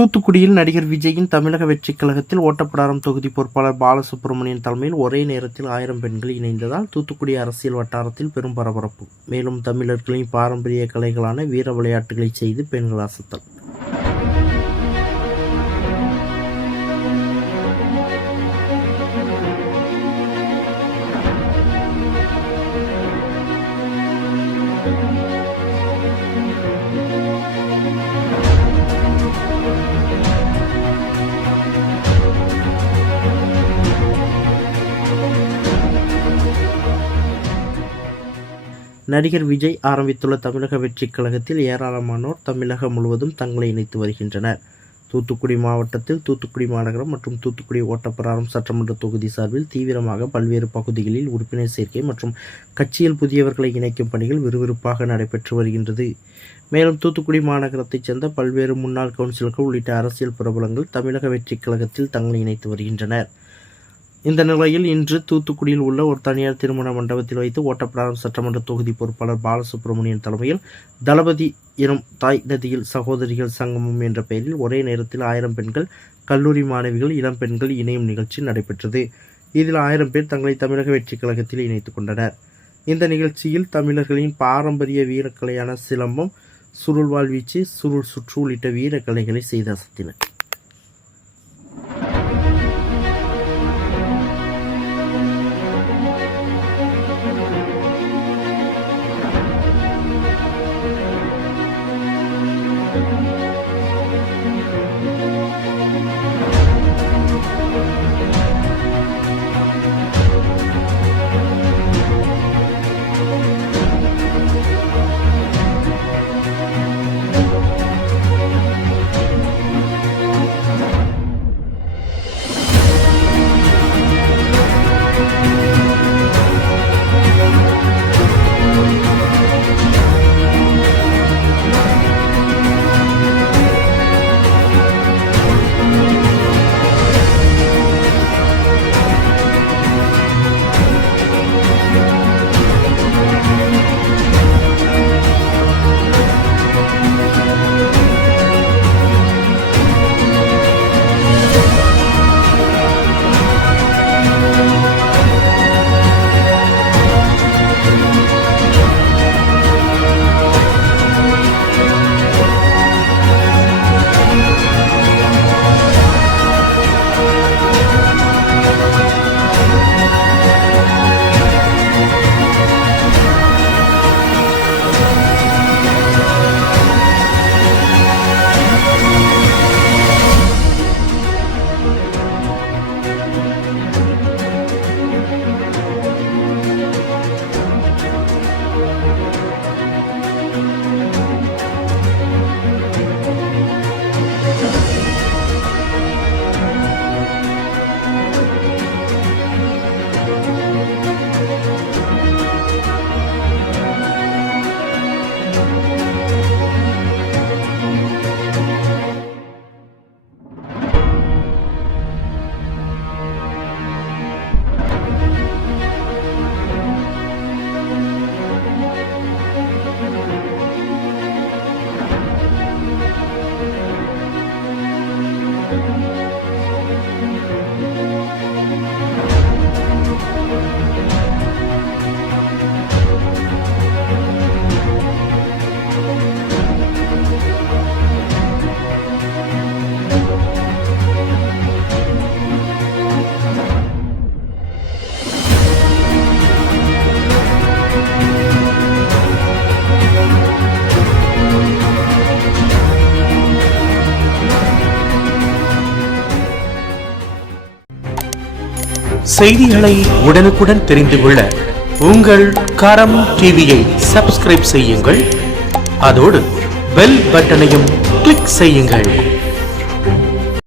தூத்துக்குடியில் நடிகர் விஜயின் தமிழக வெற்றிக் கழகத்தில் ஓட்டப்பிடாரம் தொகுதி பொறுப்பாளர் பாலசுப்ரமணியன் தலைமையில் ஒரே நேரத்தில் 1000 பெண்கள் இணைந்ததால் தூத்துக்குடி அரசியல் வட்டாரத்தில் பெரும் பரபரப்பு. மேலும் தமிழர்களின் பாரம்பரிய கலைகளான வீர விளையாட்டுகளை செய்து பெண்கள் அசத்தல். நடிகர் விஜய் ஆரம்பித்துள்ள தமிழக வெற்றிக் கழகத்தில் ஏராளமானோர் தமிழகம் முழுவதும் தங்களை இணைத்து வருகின்றனர். தூத்துக்குடி மாவட்டத்தில் தூத்துக்குடி மாநகரம் மற்றும் தூத்துக்குடி ஓட்டப்பிடாரம் சட்டமன்ற தொகுதி சார்பில் தீவிரமாக பல்வேறு பகுதிகளில் உறுப்பினர் சேர்க்கை மற்றும் கட்சியில் புதியவர்களை இணைக்கும் பணிகள் விறுவிறுப்பாக நடைபெற்று வருகின்றது. மேலும் தூத்துக்குடி மாநகரத்தைச் சேர்ந்த பல்வேறு முன்னாள் கவுன்சிலர்கள் உள்ளிட்ட அரசியல் பிரபலங்கள் தமிழக வெற்றிக் கழகத்தில் தங்களை இணைத்து வருகின்றனர். இந்த நிலையில் இன்று தூத்துக்குடியில் உள்ள ஒரு தனியார் திருமண மண்டபத்தில் வைத்து ஓட்டப்பிடாரம் சட்டமன்ற தொகுதி பொறுப்பாளர் பாலசுப்ரமணியன் தலைமையில் தளபதி எனும் தாய் நதியில் சகோதரிகள் சங்கமம் என்ற பெயரில் ஒரே நேரத்தில் 1000 பெண்கள், கல்லூரி மாணவிகள், இளம் பெண்கள் இணையும் நிகழ்ச்சி நடைபெற்றது. இதில் 1000 பேர் தங்களை தமிழக வெற்றிக் கழகத்தில் இணைத்துக் கொண்டனர். இந்த நிகழ்ச்சியில் தமிழர்களின் பாரம்பரிய வீரக்கலையான சிலம்பம், சுருள் வாழ்வீச்சு, சுருள் சுற்று உள்ளிட்ட வீரக்கலைகளை செய்து அசத்தினர். செய்திகளை உடனுக்குடன் தெரிந்து கொள்ள உங்கள் கரம் டிவியை சப்ஸ்கிரைப் செய்யுங்கள். அதோடு பெல் பட்டனையும் கிளிக் செய்யுங்கள்.